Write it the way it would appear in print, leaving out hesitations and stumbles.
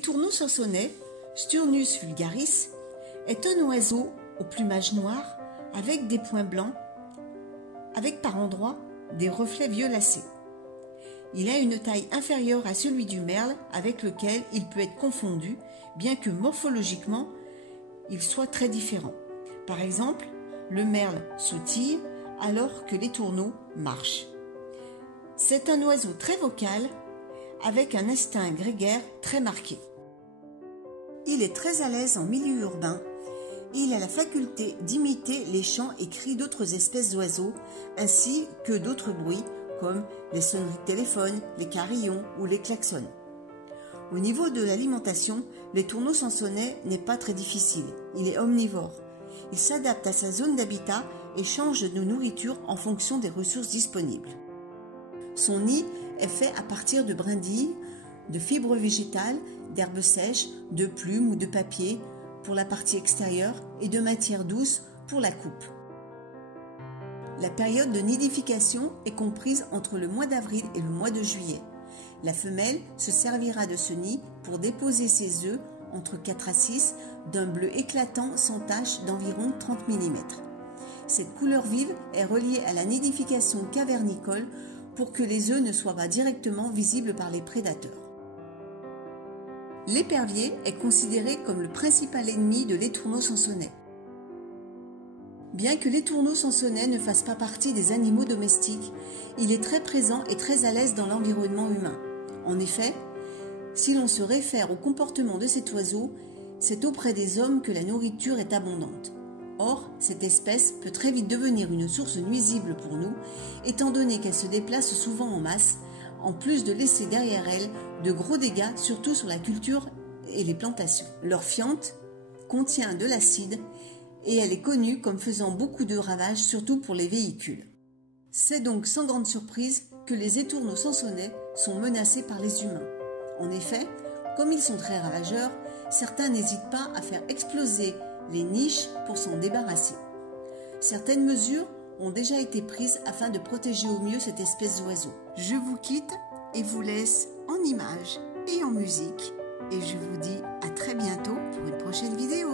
L'étourneau sansonnet, Sturnus vulgaris, est un oiseau au plumage noir avec des points blancs, avec par endroits des reflets violacés. Il a une taille inférieure à celui du merle avec lequel il peut être confondu, bien que morphologiquement il soit très différent. Par exemple, le merle sautille alors que l'étourneau marche. C'est un oiseau très vocal avec un instinct grégaire très marqué. Il est très à l'aise en milieu urbain. Il a la faculté d'imiter les chants et cris d'autres espèces d'oiseaux ainsi que d'autres bruits comme les sonneries de téléphone, les carillons ou les klaxons. Au niveau de l'alimentation, l'étourneau sansonnet n'est pas très difficile. Il est omnivore. Il s'adapte à sa zone d'habitat et change de nourriture en fonction des ressources disponibles. Son nid est fait à partir de brindilles, de fibres végétales, d'herbes sèches, de plumes ou de papier pour la partie extérieure et de matière douce pour la coupe. La période de nidification est comprise entre le mois d'avril et le mois de juillet. La femelle se servira de ce nid pour déposer ses œufs entre 4 à 6 d'un bleu éclatant sans tache d'environ 30 mm. Cette couleur vive est reliée à la nidification cavernicole pour que les œufs ne soient pas directement visibles par les prédateurs. L'épervier est considéré comme le principal ennemi de l'étourneau sansonnet. Bien que l'étourneau sansonnet ne fasse pas partie des animaux domestiques, il est très présent et très à l'aise dans l'environnement humain. En effet, si l'on se réfère au comportement de cet oiseau, c'est auprès des hommes que la nourriture est abondante. Or, cette espèce peut très vite devenir une source nuisible pour nous, étant donné qu'elle se déplace souvent en masse, en plus de laisser derrière elle de gros dégâts, surtout sur la culture et les plantations. Leur fiente contient de l'acide et elle est connue comme faisant beaucoup de ravages, surtout pour les véhicules. C'est donc sans grande surprise que les étourneaux sansonnets sont menacés par les humains. En effet, comme ils sont très ravageurs, certains n'hésitent pas à faire exploser les niches pour s'en débarrasser. Certaines mesures ont déjà été prises afin de protéger au mieux cette espèce d'oiseau. Je vous quitte et vous laisse en images et en musique et je vous dis à très bientôt pour une prochaine vidéo.